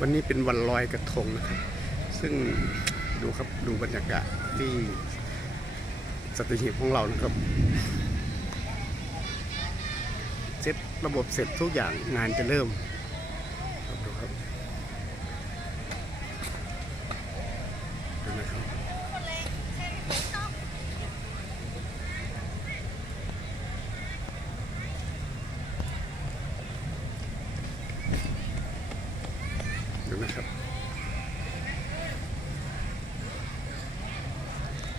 วันนี้เป็นวันลอยกระทงนะครับซึ่งดูครับดูบรรยากาศที่สัตหีบของเรานะครับเสร็จระบบเสร็จทุกอย่างงานจะเริ่มดูครับดูนะครับดูนะครับ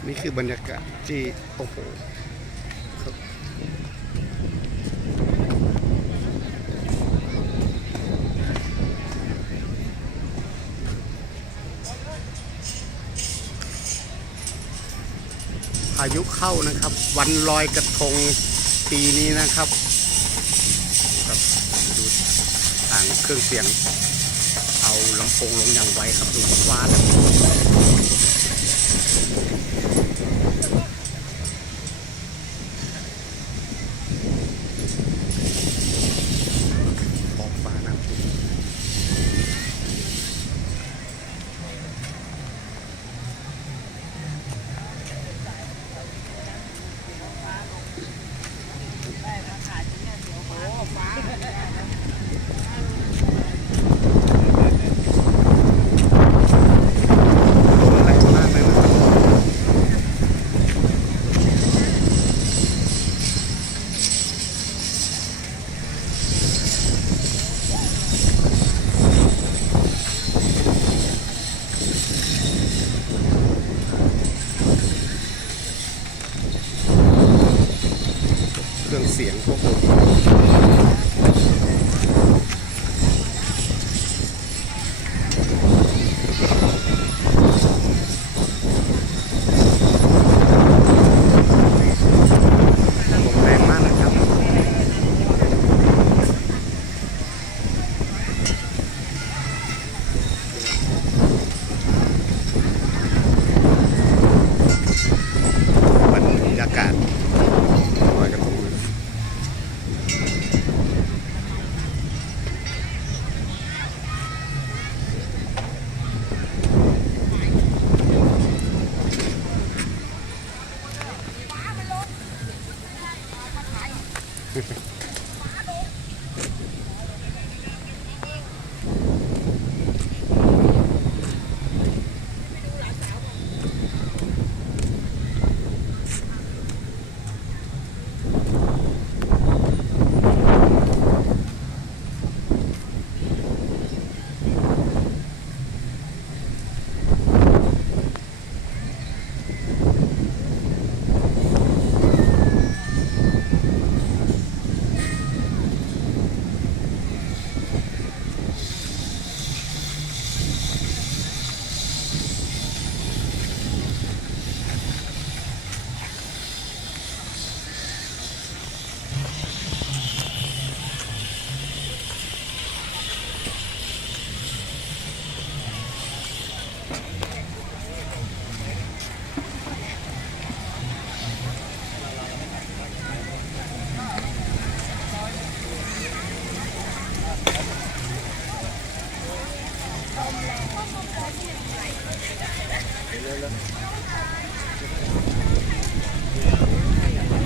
นี่คือบรรยากาศที่โอ้โหครับพายุเข้านะครับวันลอยกระทงปีนี้นะครับครับดูทางเครื่องเสียงเอาลำโพงลงอย่างไวครับดูฟ้าแล้วท้องฟ้านะเครื่องเสียงพวกผมแรงมากนะครับบรรยากาศลอยกระทง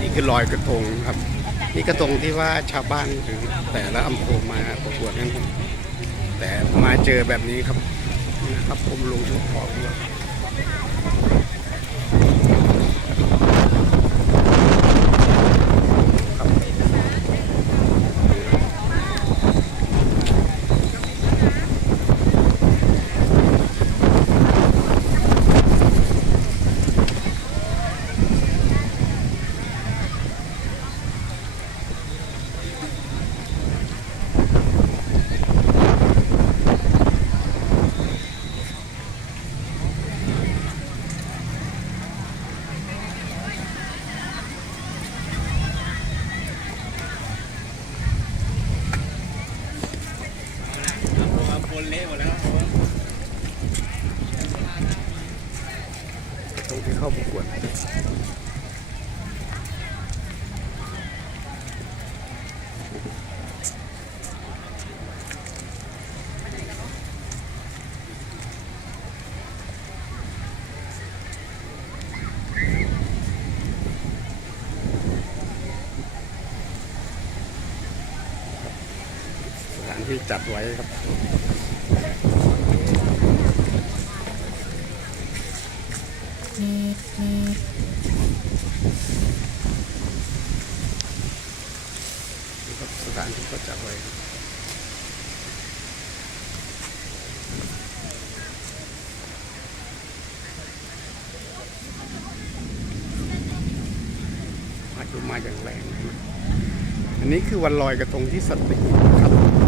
นี่คือลอยกระทงครับนี่กระทงที่ว่าชาวบ้านหรือแต่ละอำเภอมาประกวดกันครับแต่มาเจอแบบนี้ครับนะครับผมลงทุกขอบด้วยคนเละหมดแล้วตรงที่เข้าประกวด ที่จัดไว้ครับนี่ครับสถานที่ก็จัดไว้มาอย่างแรงนะอันนี้คือวันลอยกระทงที่สตรีนะครับ